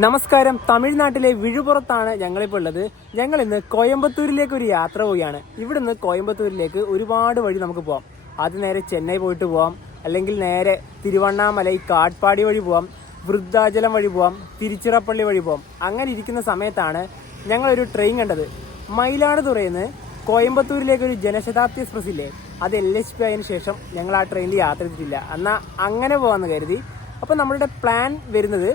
നമസ്കാരം. തമിഴ്നാട്ടിലെ വിഴുപുറത്താണ് ഞങ്ങളിപ്പോൾ ഉള്ളത്. ഞങ്ങൾ ഇന്ന് കോയമ്പത്തൂരിലേക്ക് ഒരു യാത്ര പോവുകയാണ്. ഇവിടുന്ന് കോയമ്പത്തൂരിലേക്ക് ഒരുപാട് വഴി നമുക്ക് പോവാം. ആദ്യം നേരെ ചെന്നൈ പോയിട്ട് പോവാം, അല്ലെങ്കിൽ നേരെ തിരുവണ്ണാമലൈ കാട്ട്പാടി വഴി പോവാം, വൃദ്ധാചലം വഴി പോവാം, തിരുച്ചിറപ്പള്ളി വഴി പോവാം. അങ്ങനെ ഇരിക്കുന്ന സമയത്താണ് ഞങ്ങളൊരു ട്രെയിൻ കണ്ടത്. മയിലാടുതുറയിൽ നിന്ന് കോയമ്പത്തൂരിലേക്ക് ഒരു ജനശതാബ്ദി എക്സ്പ്രസ് ഇല്ലേ, അത് LHP ആയതിനു ശേഷം ഞങ്ങൾ ആ ട്രെയിനിൽ യാത്ര ചെയ്തിട്ടില്ല. എന്നാൽ അങ്ങനെ പോകാമെന്ന് കരുതി. അപ്പോൾ നമ്മളുടെ പ്ലാൻ വരുന്നത്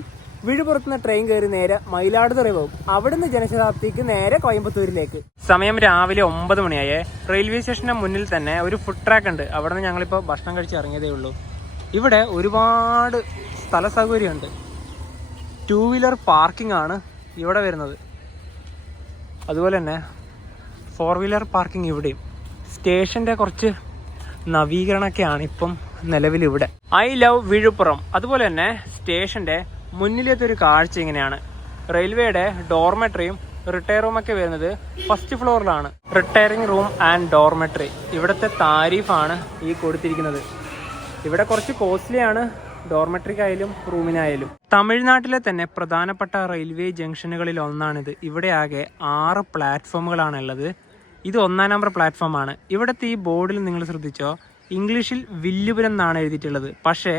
വിഴുപുറത്തുനിന്ന് ട്രെയിൻ കയറി നേരെ മയിലാടുതുറ പോകും, അവിടുന്ന് ജനശതാബ്ദിക്ക് നേരെ കോയമ്പത്തൂരിലേക്ക്. സമയം രാവിലെ 9 മണിയായേ. റെയിൽവേ സ്റ്റേഷന്റെ മുന്നിൽ തന്നെ ഒരു ഫുഡ് ട്രാക്ക് ഉണ്ട്. അവിടെ നിന്ന് ഞങ്ങളിപ്പോൾ ഭക്ഷണം കഴിച്ച് ഇറങ്ങിയതേ ഉള്ളൂ. ഇവിടെ ഒരുപാട് സ്ഥല സൗകര്യമുണ്ട്. 2 വീലർ പാർക്കിംഗ് ആണ് ഇവിടെ വരുന്നത്. അതുപോലെ തന്നെ 4 വീലർ പാർക്കിംഗ് ഇവിടെയും. സ്റ്റേഷന്റെ കുറച്ച് നവീകരണമൊക്കെയാണ് ഇപ്പം നിലവിലിവിടെ. I love Villupuram. അതുപോലെ തന്നെ സ്റ്റേഷന്റെ മുന്നിലത്തെ ഒരു കാഴ്ച ഇങ്ങനെയാണ്. റെയിൽവേയുടെ ഡോർമെട്രിയും റിട്ടയർ റൂമൊക്കെ വരുന്നത് ഫസ്റ്റ് ഫ്ലോറിലാണ്. Retiring room and dormitory. ഇവിടുത്തെ താരിഫാണ് ഈ കൊടുത്തിരിക്കുന്നത്. ഇവിടെ കുറച്ച് കോസ്റ്റ്ലി ആണ് ഡോർമെട്രിക്കായാലും റൂമിനായാലും. തമിഴ്നാട്ടിലെ തന്നെ പ്രധാനപ്പെട്ട റെയിൽവേ ജംഗ്ഷനുകളിൽ ഒന്നാണിത്. ഇവിടെ ആകെ 6 പ്ലാറ്റ്ഫോമുകളാണ് ഉള്ളത്. ഇത് 1-ാം നമ്പർ പ്ലാറ്റ്ഫോമാണ്. ഇവിടുത്തെ ഈ ബോർഡിൽ നിങ്ങൾ ശ്രദ്ധിച്ചോ, ഇംഗ്ലീഷിൽ വില്ലുപുരം എന്നാണ് എഴുതിയിട്ടുള്ളത്. പക്ഷേ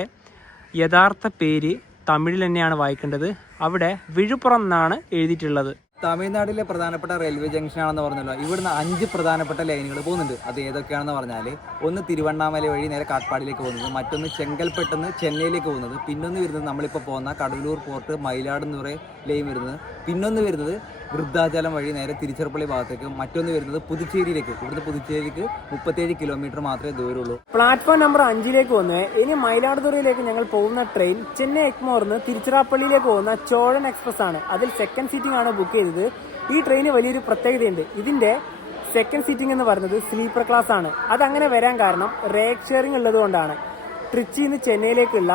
യഥാർത്ഥ പേര് തമിഴിൽ തന്നെയാണ് വായിക്കേണ്ടത്. അവിടെ വിഴുപ്പുറം എന്നാണ് എഴുതിയിട്ടുള്ളത്. തമിഴ്നാട്ടിലെ പ്രധാനപ്പെട്ട റെയിൽവേ ജംഗ്ഷൻ ആണെന്ന് പറഞ്ഞല്ലോ. ഇവിടുന്ന് 5 പ്രധാനപ്പെട്ട ലൈനുകൾ പോകുന്നുണ്ട്. അത് ഏതൊക്കെയാണെന്ന് പറഞ്ഞാൽ, ഒന്ന് തിരുവണ്ണാമല വഴി നേരെ കാട്ട്പാടിയിലേക്ക് പോകുന്നത്, മറ്റൊന്ന് ചെങ്കൽപ്പെട്ടെന്ന് ചെന്നൈയിലേക്ക് പോകുന്നത്, പിന്നൊന്ന് വരുന്നത് നമ്മളിപ്പോൾ പോകുന്ന കടലൂർ പോർട്ട് മയിലാടുതുറ ലൈൻ വരുന്നത്, പിന്നൊന്ന് വരുന്നത് വൃദ്ധാചലം വഴി നേരെ തിരുച്ചിറപ്പള്ളി ഭാഗത്തേക്ക്, മറ്റൊന്ന് വരുന്നത് പുതുച്ചേരിയിലേക്ക്. ഇവിടുന്ന് പുതുച്ചേരിക്ക് 37 കിലോമീറ്റർ മാത്രമേ ദൂരമുള്ളൂ. പ്ലാറ്റ്ഫോം നമ്പർ 5ലേക്ക് വന്ന് ഇനി മയിലാടുതുറയിലേക്ക് ഞങ്ങൾ പോകുന്ന ട്രെയിൻ ചെന്നൈ എഗ്മോറിന്ന് തിരുച്ചിറപ്പള്ളിയിലേക്ക് പോകുന്ന ചോഴൻ എക്സ്പ്രസ് ആണ്. അതിൽ സെക്കൻഡ് സീറ്റിംഗ് ആണ് ബുക്ക് ചെയ്തത്. ഈ ട്രെയിന് വലിയൊരു പ്രത്യേകതയുണ്ട്. ഇതിന്റെ സെക്കൻഡ് സീറ്റിംഗ് എന്ന് പറയുന്നത് സ്ലീപ്പർ ക്ലാസ് ആണ്. അതങ്ങനെ വരാൻ കാരണം റേക്ക് ഷെയറിംഗ് ഉള്ളത് കൊണ്ടാണ്. ട്രിച്ചിയിൽ നിന്ന് ചെന്നൈയിലേക്കുള്ള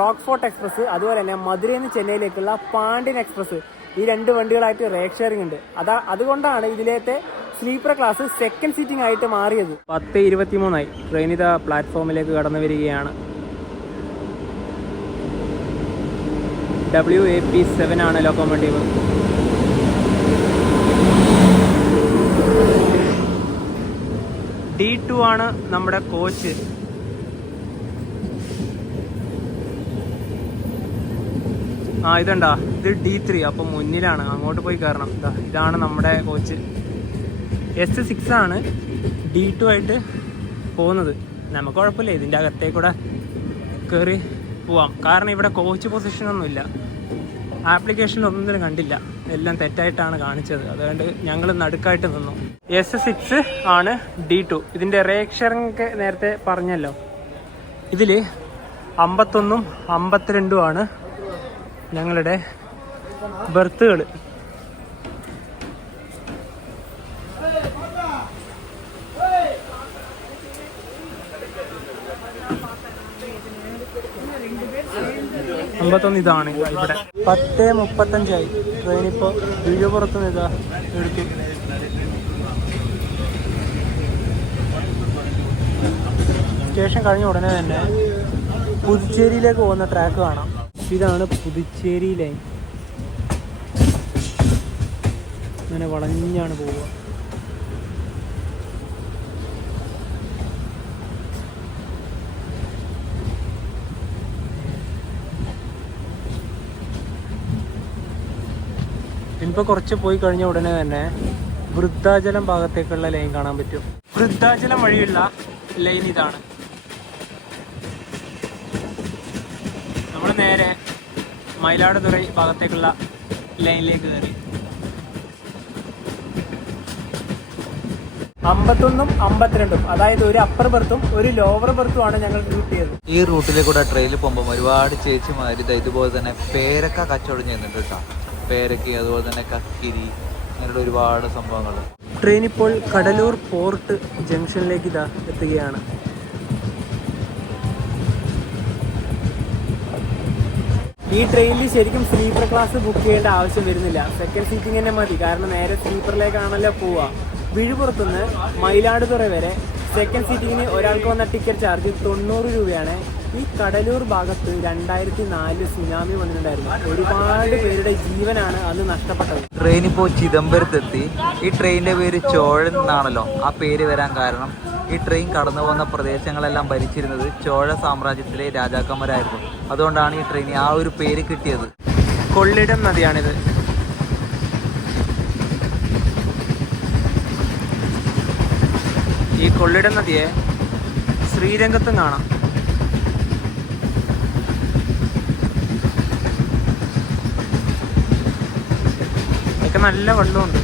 റോക്ക്ഫോർട്ട് എക്സ്പ്രസ്, അതുപോലെ തന്നെ മധുരയിൽ നിന്ന് ചെന്നൈയിലേക്കുള്ള പാണ്ഡ്യൻ എക്സ്പ്രസ്, ഈ 2 വണ്ടികളായിട്ട് റേക്ക് ഷെയറിംഗ് ഉണ്ട്. അതുകൊണ്ടാണ് ഇതിലത്തെ സ്ലീപ്പർ ക്ലാസ് സെക്കൻഡ് സീറ്റിംഗ് ആയിട്ട് മാറിയത്. 10:23 ട്രെയിൻ ഇതാ പ്ലാറ്റ്ഫോമിലേക്ക് കടന്നു വരികയാണ്. WAP7 ആണ് ലോക്കോമോട്ടീവ്. D2 ആണ് നമ്മുടെ കോച്ച്. ഇതുണ്ടാ, ഇത് D3. അപ്പം മുന്നിലാണ്, അങ്ങോട്ട് പോയി കയറണം. ഇതാണ് നമ്മുടെ കോച്ച്. S6 ആണ് D2 ആയിട്ട് പോകുന്നത്. നമുക്ക് കുഴപ്പമില്ല, ഇതിൻ്റെ അകത്തേക്കൂടെ കയറി പോവാം. കാരണം ഇവിടെ കോച്ച് പൊസിഷനൊന്നുമില്ല. ആപ്ലിക്കേഷനിലൊന്നും കണ്ടില്ല, എല്ലാം തെറ്റായിട്ടാണ് കാണിച്ചത്. അതുകൊണ്ട് ഞങ്ങൾ നടുക്കായിട്ട് നിന്നു. S6 ആണ് D2. ഇതിൻ്റെ റേക്ക് ഷെയറിംഗ് നേരത്തെ പറഞ്ഞല്ലോ. ഇതിൽ 51ഉം 52ഉം ആണ് ഞങ്ങളുടെ ബർത്തുകൾ. ഇതാണ് ഇവിടെ. 10:35 ട്രെയിനിപ്പോൾ വിഴുപുറത്ത് നിന്ന് ഇതാ എടുത്തു. സ്റ്റേഷൻ കഴിഞ്ഞ ഉടനെ തന്നെ പുതുച്ചേരിയിലേക്ക് പോകുന്ന ട്രാക്ക് കാണാം. ഇതാണ് പുതുച്ചേരി ലൈൻ. അങ്ങനെ വളഞ്ഞാണ് പോവുക. ഇനിയിപ്പോൾ കുറച്ച് പോയി കഴിഞ്ഞ ഉടനെ തന്നെ വൃദ്ധാചലം ഭാഗത്തേക്കുള്ള ലൈൻ കാണാൻ പറ്റും. വൃദ്ധാചലം വഴിയുള്ള ലൈൻ ഇതാണ്. നമ്മൾ നേരെ മയിലാടുതുറ ഭാഗത്തേക്കുള്ള ലൈനിലേക്ക് കയറി. 51ഉം 52ഉം, അതായത് ഒരു അപ്പർ ബർത്തും ഒരു ലോവർ ബർത്തും ആണ് ഞങ്ങൾ കിട്ടിയത്. ഈ റൂട്ടിലെ കൂടെ ട്രെയിനിൽ പോകുമ്പോൾ ഒരുപാട് ചേച്ചിമാർ ഇതുപോലെ തന്നെ പേരക്ക കച്ചവടം ചെയ്യുന്നുണ്ട് കേട്ടോ. പേരയ്ക്ക്, അതുപോലെ തന്നെ കക്കിരി, അങ്ങനെയുള്ള ഒരുപാട് സംഭവങ്ങൾ. ട്രെയിൻ ഇപ്പോൾ കടലൂർ പോർട്ട് ജംഗ്ഷനിലേക്ക് ഇതാ എത്തുകയാണ്. ഈ ട്രെയിനിൽ ശരിക്കും സ്ലീപ്പർ ക്ലാസ് ബുക്ക് ചെയ്യേണ്ട ആവശ്യം വരുന്നില്ല. സെക്കൻഡ് സീറ്റിംഗ് തന്നെ മതി. കാരണം നേരെ സ്ലീപ്പറിലേക്കാണല്ലോ പോവുക. വിഴുപുറത്തുനിന്ന് മയിലാടുതുറ വരെ സെക്കൻഡ് സീറ്റിങ്ങിന് ഒരാൾക്ക് വന്ന ടിക്കറ്റ് ചാർജ് 90 രൂപയാണ്. ഈ കടലൂർ ഭാഗത്ത് 2004 സുനാമി വന്നിട്ടുണ്ടായിരുന്നു. ഒരുപാട് പേരുടെ ജീവനാണ് അന്ന് നഷ്ടപ്പെട്ടത്. ട്രെയിൻ ഇപ്പോൾ ചിദംബരത്തെത്തി. ഈ ട്രെയിനിന്റെ പേര് ചോഴൻ എന്നാണല്ലോ ആ പേര് വരാൻ കാരണം. ഈ ട്രെയിൻ കടന്നു പോകുന്ന പ്രദേശങ്ങളെല്ലാം ഭരിച്ചിരുന്നത് ചോഴ സാമ്രാജ്യത്തിലെ രാജാക്കന്മാരായിരുന്നു. അതുകൊണ്ടാണ് ഈ ട്രെയിൻ ആ ഒരു പേര് കിട്ടിയത്. കൊള്ളിടം നദിയാണിത്. ഈ കൊള്ളിടം നദിയെ ശ്രീരംഗത്തും കാണാം. ഇതൊക്കെ നല്ല വെള്ളമുണ്ട്.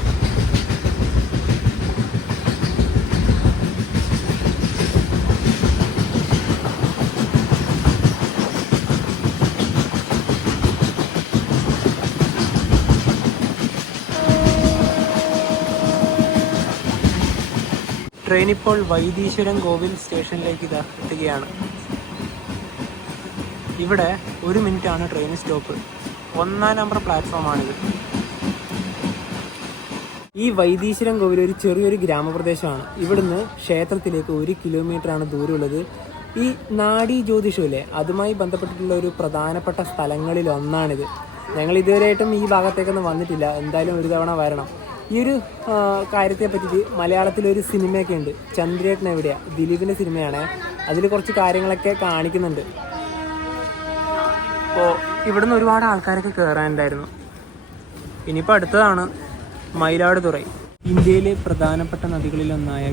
ട്രെയിൻ ഇപ്പോൾ വൈദീശ്വരം കോവിൽ സ്റ്റേഷനിലേക്ക് എത്തുകയാണ്. ഇവിടെ 1 മിനിറ്റാണ് ട്രെയിൻ സ്റ്റോപ്പ്. 1-ാം നമ്പർ പ്ലാറ്റ്ഫോമാണിത്. ഈ വൈദീശ്വരം കോവിൽ ഒരു ചെറിയൊരു ഗ്രാമപ്രദേശമാണ്. ഇവിടുന്ന് ക്ഷേത്രത്തിലേക്ക് 1 കിലോമീറ്ററാണ് ദൂരമുള്ളത്. ഈ നാഡീ ജ്യോതിഷമില്ലേ, അതുമായി ബന്ധപ്പെട്ടിട്ടുള്ള ഒരു പ്രധാനപ്പെട്ട സ്ഥലങ്ങളിൽ ഒന്നാണിത്. ഞങ്ങൾ ഇതുവരെയായിട്ടും ഈ ഭാഗത്തേക്കൊന്നും വന്നിട്ടില്ല. എന്തായാലും ഒരു തവണ വരണം. ഈ ഒരു കാര്യത്തെ പറ്റിയിട്ട് മലയാളത്തിലൊരു സിനിമയൊക്കെ ഉണ്ട്, ചന്ദ്രേട്ടൻ എവിടെയാ, ദിലീപിൻ്റെ സിനിമയാണ്. അതിൽ കുറച്ച് കാര്യങ്ങളൊക്കെ കാണിക്കുന്നുണ്ട്. അപ്പോൾ ഇവിടുന്ന് ഒരുപാട് ആൾക്കാരൊക്കെ കയറാനുണ്ടായിരുന്നു. ഇനിയിപ്പോൾ അടുത്തതാണ് മയിലാടുതുറൈ. ഇന്ത്യയിലെ പ്രധാനപ്പെട്ട നദികളിലൊന്നായ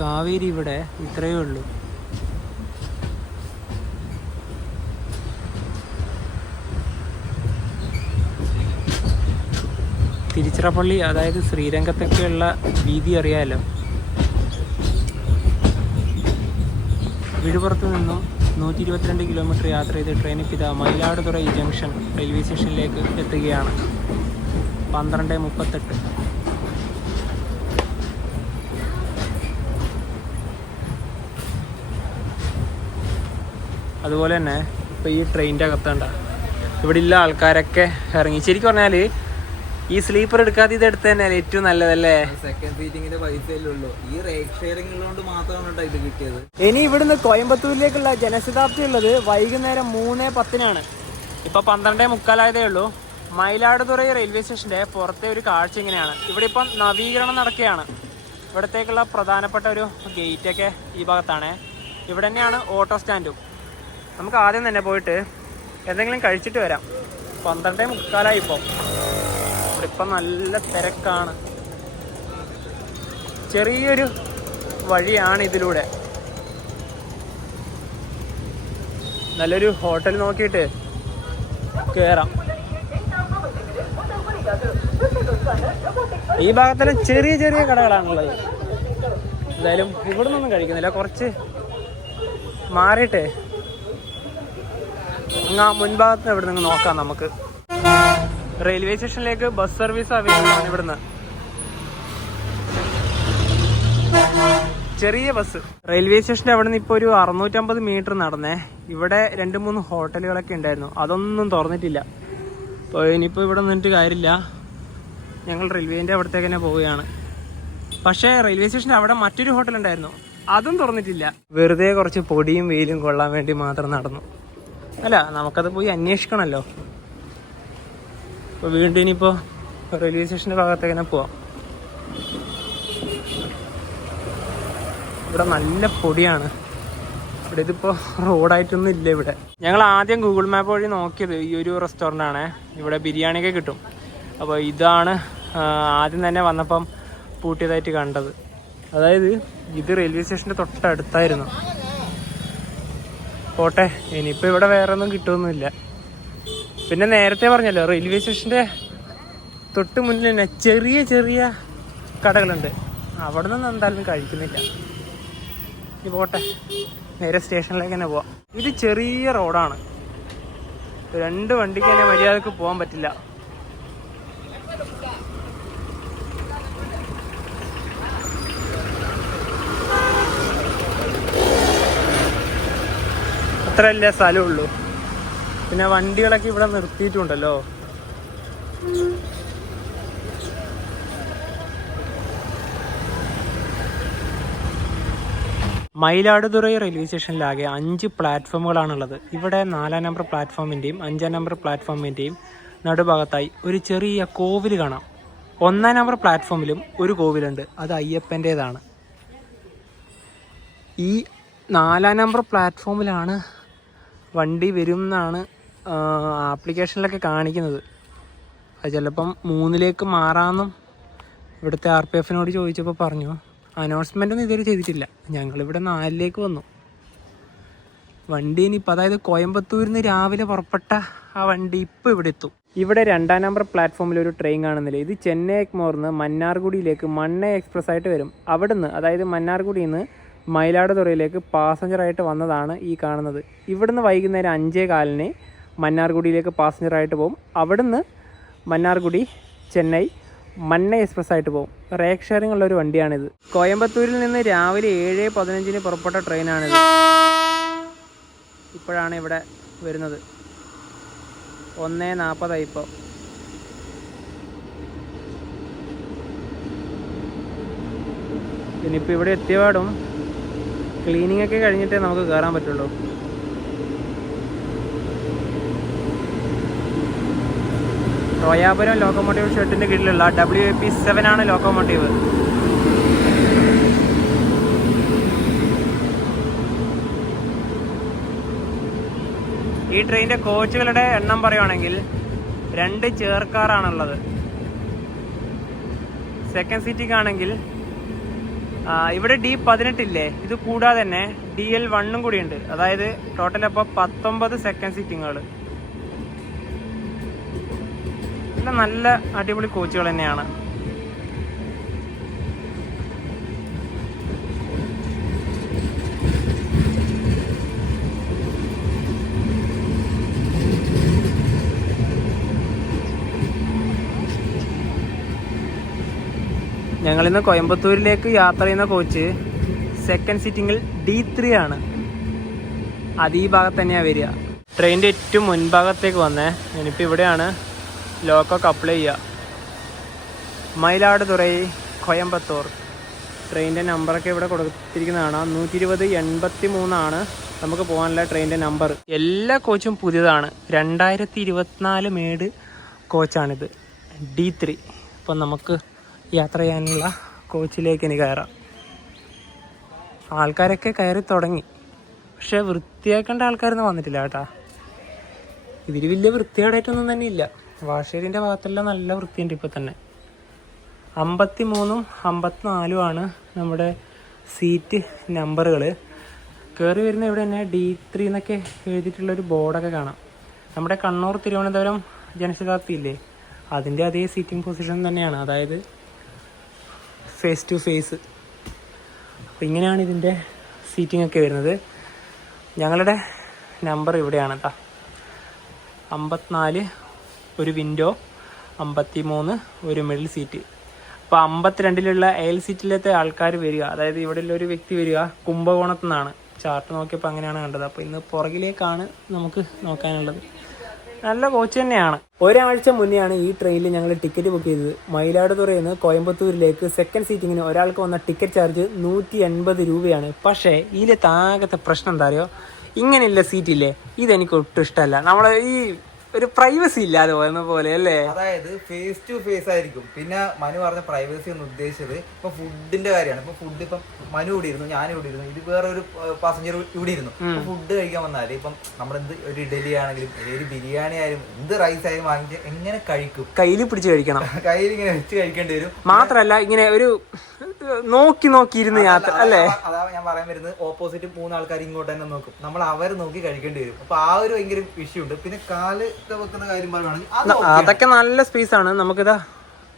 കാവേരി ഇവിടെ ഇത്രയേ ഉള്ളൂ. തിരുച്ചിറപ്പള്ളി, അതായത് ശ്രീരംഗത്തൊക്കെയുള്ള വീതി അറിയാമല്ലോ. വിഴുപുറത്ത് നിന്നും 122 കിലോമീറ്റർ യാത്ര ചെയ്ത് ട്രെയിൻ ഇതാ മയിലാടുതുറൈ ജംഗ്ഷൻ റെയിൽവേ സ്റ്റേഷനിലേക്ക് എത്തുകയാണ്. 12:38. അതുപോലെ തന്നെ ഇപ്പോൾ ഈ ട്രെയിനിൻ്റെ അകത്തുണ്ട ഇവിടെ ഉള്ള ആൾക്കാരൊക്കെ ഇറങ്ങി. ശരിക്കും പറഞ്ഞാൽ ഈ സ്ലീപ്പർ എടുക്കാതെ ഇത് എടുത്ത് തന്നെ ഏറ്റവും നല്ലതല്ലേ. സെക്കൻഡ് സീറ്റിങ്ങിന്റെ പൈസയല്ലേ ഉള്ളൂ. ഈ റേറ്റ് ഷെയറിംഗ് ഉള്ളതുകൊണ്ട് മാത്രമാണ് ഇത് കിട്ടിയത്. ഇനി ഇവിടുന്ന് കോയമ്പത്തൂരിലേക്കുള്ള ജനശതാബ്ദി ഉള്ളത് വൈകുന്നേരം 3:10-നാണ്. ഇപ്പൊ 12:45 ഉള്ളൂ. മയിലാടുതുറൈ റെയിൽവേ സ്റ്റേഷന്റെ പുറത്തെ ഒരു കാഴ്ച ഇങ്ങനെയാണ്. ഇവിടെ ഇപ്പം നവീകരണം നടക്കുകയാണ്. ഇവിടത്തേക്കുള്ള പ്രധാനപ്പെട്ട ഒരു ഗേറ്റൊക്കെ ഈ ഭാഗത്താണ്. ഇവിടെ തന്നെയാണ് ഓട്ടോ സ്റ്റാൻഡും. നമുക്ക് ആദ്യം തന്നെ പോയിട്ട് എന്തെങ്കിലും കഴിച്ചിട്ട് വരാം. 12:45 ഇപ്പോൾ. ഇപ്പം നല്ല തിരക്കാണ്. ചെറിയൊരു വഴിയാണ് ഇതിലൂടെ. നല്ലൊരു ഹോട്ടൽ നോക്കിയിട്ട് കയറാം. ഈ ഭാഗത്തെല്ലാം ചെറിയ ചെറിയ കടകളാണുള്ളത്. എന്തായാലും ഇവിടെ നിന്നൊന്നും കഴിക്കുന്നില്ല. കുറച്ച് മാറിയിട്ട് മുൻഭാഗത്ത് ഇവിടെ നിന്ന് നോക്കാം. നമുക്ക് റെയിൽവേ സ്റ്റേഷനിലേക്ക് ബസ് സർവീസ് അവൈലബിൾ ആണ്. ഇവിടുന്ന് ചെറിയ ബസ്. റെയിൽവേ സ്റ്റേഷൻ്റെ അവിടെ നിന്ന് ഇപ്പോൾ ഒരു 650 മീറ്റർ നടന്നേ. ഇവിടെ 2-3 ഹോട്ടലുകളൊക്കെ ഉണ്ടായിരുന്നു. അതൊന്നും തുറന്നിട്ടില്ല. അപ്പോൾ ഇനിയിപ്പോൾ ഇവിടെ നിന്നിട്ട് കാര്യമില്ല. ഞങ്ങൾ റെയിൽവേൻ്റെ അവിടത്തേക്ക് തന്നെ പോവുകയാണ്. പക്ഷേ റെയിൽവേ സ്റ്റേഷൻ്റെ അവിടെ മറ്റൊരു ഹോട്ടൽ ഉണ്ടായിരുന്നു. അതും തുറന്നിട്ടില്ല. വെറുതെ കുറച്ച് പൊടിയും വെയിലും കൊള്ളാൻ വേണ്ടി മാത്രം നടന്നു. അല്ല, നമുക്കത് പോയി അന്വേഷിക്കണമല്ലോ. അപ്പോൾ വീണ്ടും ഇനിയിപ്പോൾ റെയിൽവേ സ്റ്റേഷൻ്റെ ഭാഗത്തേക്ക് തന്നെ പോവാം. ഇവിടെ നല്ല പൊടിയാണ്. ഇവിടെ ഇതിപ്പോൾ റോഡായിട്ടൊന്നും ഇല്ല ഇവിടെ. ഞങ്ങൾ ആദ്യം ഗൂഗിൾ മാപ്പ് വഴി നോക്കിയത് ഈ ഒരു റെസ്റ്റോറൻ്റ് ആണ്. ഇവിടെ ബിരിയാണിയൊക്കെ കിട്ടും. അപ്പോൾ ഇതാണ് ആദ്യം തന്നെ വന്നപ്പം പൂട്ടിയതായിട്ട് കണ്ടത്. അതായത് ഇത് റെയിൽവേ സ്റ്റേഷൻ്റെ തൊട്ടടുത്തായിരുന്നു. പോട്ടെ, ഇനിയിപ്പോൾ ഇവിടെ വേറെ ഒന്നും കിട്ടുമൊന്നുമില്ല. പിന്നെ നേരത്തെ പറഞ്ഞല്ലോ, റെയിൽവേ സ്റ്റേഷൻ്റെ തൊട്ട് മുന്നിൽ തന്നെ ചെറിയ ചെറിയ കടകളുണ്ട്. അവിടെ നിന്ന് എന്തായാലും കഴിക്കുന്നില്ല. ഇനി പോട്ടെ, നേരെ സ്റ്റേഷനിലേക്ക് തന്നെ പോവാം. ഇത് ചെറിയ റോഡാണ്. 2 വണ്ടിക്ക് തന്നെ മര്യാദക്ക് പോകാൻ പറ്റില്ല. അത്രയല്ലേ സ്ഥലമുള്ളൂ. പിന്നെ വണ്ടികളൊക്കെ ഇവിടെ നിർത്തിയിട്ടുണ്ടല്ലോ. മയിലാടുതുറൈ റെയിൽവേ സ്റ്റേഷനിലാകെ 5 പ്ലാറ്റ്ഫോമുകളാണുള്ളത്. ഇവിടെ 4-ാം നമ്പർ പ്ലാറ്റ്ഫോമിൻ്റെയും 5-ാം നമ്പർ പ്ലാറ്റ്ഫോമിൻ്റെയും നടുഭാഗത്തായി ഒരു ചെറിയ കോവിൽ കാണാം. 1-ാം നമ്പർ പ്ലാറ്റ്ഫോമിലും ഒരു കോവിലുണ്ട്, അത് അയ്യപ്പൻ്റേതാണ്. ഈ 4-ാം നമ്പർ പ്ലാറ്റ്ഫോമിലാണ് വണ്ടി വരും എന്നാണ് ആപ്ലിക്കേഷനിലൊക്കെ കാണിക്കുന്നത്. അത് ചിലപ്പം 3-ലേക്ക് മാറാമെന്നും ഇവിടുത്തെ RPF ചോദിച്ചപ്പോൾ പറഞ്ഞു. അനൗൺസ്മെൻ്റ് ഒന്നും ഇതുവരെ ചെയ്തിട്ടില്ല. ഞങ്ങളിവിടെ 4-ലേക്ക് വന്നു. വണ്ടി ഇനിയിപ്പോൾ, അതായത് കോയമ്പത്തൂരിൽ നിന്ന് രാവിലെ പുറപ്പെട്ട ആ വണ്ടി ഇപ്പോൾ ഇവിടെ എത്തും. ഇവിടെ 2-ാം നമ്പർ പ്ലാറ്റ്ഫോമിൽ ഒരു ട്രെയിൻ കാണുന്നില്ല. ഇത് ചെന്നൈ എഗ്മോറിൽ നിന്ന് മന്നാർഗുഡിയിലേക്ക് മണ്ണ എക്സ്പ്രസ് ആയിട്ട് വരും. അവിടുന്ന്, അതായത് മന്നാർഗുഡിയിൽ നിന്ന് മയിലാടുതുറയിലേക്ക് പാസഞ്ചറായിട്ട് വന്നതാണ് ഈ കാണുന്നത്. ഇവിടുന്ന് വൈകുന്നേരം 5:15 മന്നാർഗുഡിയിലേക്ക് പാസഞ്ചറായിട്ട് പോകും. അവിടുന്ന് മന്നാർഗുഡി ചെന്നൈ മണ്ണ എക്സ്പ്രസ് ആയിട്ട് പോകും. റേക്ക് ഷെയറിംഗ് ഉള്ള ഒരു വണ്ടിയാണിത്. കോയമ്പത്തൂരിൽ നിന്ന് രാവിലെ 7:15 പുറപ്പെട്ട ട്രെയിനാണിത്. ഇപ്പോഴാണ് ഇവിടെ വരുന്നത്. 1:40 ഇപ്പോൾ. ഇനിയിപ്പോൾ ഇവിടെ എത്തിയപാടും ക്ലീനിങ് ഒക്കെ കഴിഞ്ഞിട്ടേ നമുക്ക് കയറാൻ പറ്റുള്ളൂ. റോയാപുരം ലോക്കോമോട്ടീവ് ഷെഡിൻ്റെ കീഴിലുള്ള WAP7 ആണ് ലോക്കോമോട്ടീവ്. ഈ ട്രെയിനിൻ്റെ കോച്ചുകളുടെ എണ്ണം പറയുവാണെങ്കിൽ 2 ചേർക്കാറാണുള്ളത്. സെക്കൻഡ് സീറ്റിംഗ് ഇവിടെ D18 ഇല്ലേ, ഇത് കൂടാതെ തന്നെ DL1 കൂടിയുണ്ട്. അതായത് ടോട്ടൽ അപ്പോൾ 19 സെക്കൻഡ് സീറ്റിങ്ങുകൾ. നല്ല അടിപൊളി കോച്ചുകൾ തന്നെയാണ്. ഞങ്ങളിന്ന് കോയമ്പത്തൂരിലേക്ക് യാത്ര ചെയ്യുന്ന കോച്ച് സെക്കൻഡ് സീറ്റിങ്ങിൽ D3 ആണ്. അത് ഈ ഭാഗത്ത് തന്നെയാണ് വരിക. ട്രെയിനിൻ്റെ ഏറ്റവും മുൻഭാഗത്തേക്ക് വന്നേ. ഞാനിപ്പോൾ ഇവിടെയാണ് ലോക്കൊക്കെ അപ്ലൈ ചെയ്യുക. മയിലാടുതുറൈ കോയമ്പത്തൂർ. ട്രെയിനിൻ്റെ നമ്പറൊക്കെ ഇവിടെ കൊടുത്തിരിക്കുന്നതാണ്. 120-83 നമുക്ക് പോകാനുള്ള ട്രെയിനിൻ്റെ നമ്പർ. എല്ലാ കോച്ചും പുതിയതാണ്. 2024 മേഡ് കോച്ചാണിത്, D3. അപ്പം നമുക്ക് യാത്ര ചെയ്യാനുള്ള കോച്ചിലേക്ക് ഇനി കയറാം. ആൾക്കാരൊക്കെ കയറി തുടങ്ങി, പക്ഷെ വൃത്തിയാക്കേണ്ട ആൾക്കാരൊന്നും വന്നിട്ടില്ല കേട്ടോ. ഇതിൽ വലിയ വൃത്തികേടായിട്ടൊന്നും തന്നെ ഇല്ല. വാഷേരിൻ്റെ ഭാഗത്തെല്ലാം നല്ല വൃത്തിയുണ്ട് ഇപ്പോൾ തന്നെ. 53-ഉം 54-ഉം നമ്മുടെ സീറ്റ് നമ്പറുകൾ. കയറി വരുന്ന ഇവിടെ തന്നെ D3 എന്നൊക്കെ എഴുതിയിട്ടുള്ളൊരു ബോർഡൊക്കെ കാണാം. നമ്മുടെ കണ്ണൂർ തിരുവനന്തപുരം ജനശതാബ്ദി ഇല്ലേ, അതിൻ്റെ അതേ സീറ്റിംഗ് പൊസിഷൻ തന്നെയാണ്. അതായത് ഫേസ് ടു ഫേസ്. അപ്പോൾ ഇങ്ങനെയാണ് ഇതിൻ്റെ സീറ്റിംഗ് ഒക്കെ വരുന്നത്. ഞങ്ങളുടെ നമ്പർ ഇവിടെയാണ് കേട്ടോ. 54 ഒരു വിൻഡോ, 53 ഒരു മിഡിൽ സീറ്റ്. അപ്പോൾ 52-ലുള്ള എൽ സീറ്റിലത്തെ ആൾക്കാർ വരിക, അതായത് ഇവിടെയുള്ള ഒരു വ്യക്തി വരിക കുംഭകോണത്തു നിന്നാണ്. ചാർട്ട് നോക്കിയപ്പോൾ അങ്ങനെയാണ് കണ്ടത്. അപ്പോൾ ഇന്ന് പുറകിലേക്കാണ് നമുക്ക് നോക്കാനുള്ളത്. നല്ല കോച്ച് തന്നെയാണ്. ഒരാഴ്ച മുന്നെയാണ് ഈ ട്രെയിനിൽ ഞങ്ങൾ ടിക്കറ്റ് ബുക്ക് ചെയ്തത്. മയിലാടുതുറയിൽ നിന്ന് കോയമ്പത്തൂരിലേക്ക് സെക്കൻഡ് സീറ്റിങ്ങിന് ഒരാൾക്ക് വന്ന ടിക്കറ്റ് ചാർജ് 180 രൂപയാണ്. പക്ഷേ ഇതിലെ താകത്തെ പ്രശ്നം എന്താ അറിയോ, ഇങ്ങനെയുള്ള സീറ്റില്ലേ, ഇതെനിക്ക് ഒട്ടും ഇഷ്ടമല്ല. നമ്മളെ ഈ ഒരു പ്രൈവസി ഇല്ലാതെ പോകുന്ന പോലെ അല്ലേ. അതായത് ഫേസ് ടു ഫേസ് ആയിരിക്കും. പിന്നെ മനു പറഞ്ഞ പ്രൈവസി എന്ന് ഉദ്ദേശിച്ചത് ഇപ്പൊ ഫുഡിന്റെ കാര്യമാണ്. ഇപ്പൊ ഫുഡ് ഇപ്പം മനു ഇവിടെ ഇരുന്നു, ഞാൻ ഇവിടെ ഇരുന്നു, ഇത് വേറെ ഒരു പാസഞ്ചർ ഇവിടെ ഇരുന്നു. ഫുഡ് കഴിക്കാൻ വന്നാല് ഇപ്പം നമ്മളെന്ത് ഒരു ഇഡലി ആണെങ്കിലും ഒരു ബിരിയാണി ആയാലും എന്ത് റൈസ് ആയാലും വാങ്ങിച്ച് എങ്ങനെ കഴിക്കും? കയ്യിൽ പിടിച്ച് കഴിക്കണം. കയ്യിൽ ഇങ്ങനെ വെച്ച് കഴിക്കേണ്ടി വരും. മാത്രല്ല ഇങ്ങനെ ഒരു നോക്കി ഇരുന്ന് യാത്ര അല്ലേ. അതാ ഞാൻ പറയാൻ വരുന്നത്, ഓപ്പോസിറ്റ് 3 ആൾക്കാർ ഇങ്ങോട്ട് തന്നെ നോക്കും, നമ്മൾ അവരെ നോക്കി കഴിക്കേണ്ടി വരും. അപ്പൊ ആ ഒരു ഭയങ്കര വിഷയം ഉണ്ട്. പിന്നെ കാല് വെക്കുന്ന കാര്യം പറയുകയാണെങ്കിൽ അതൊക്കെ നല്ല സ്പേസ് ആണ്. നമുക്കിതാ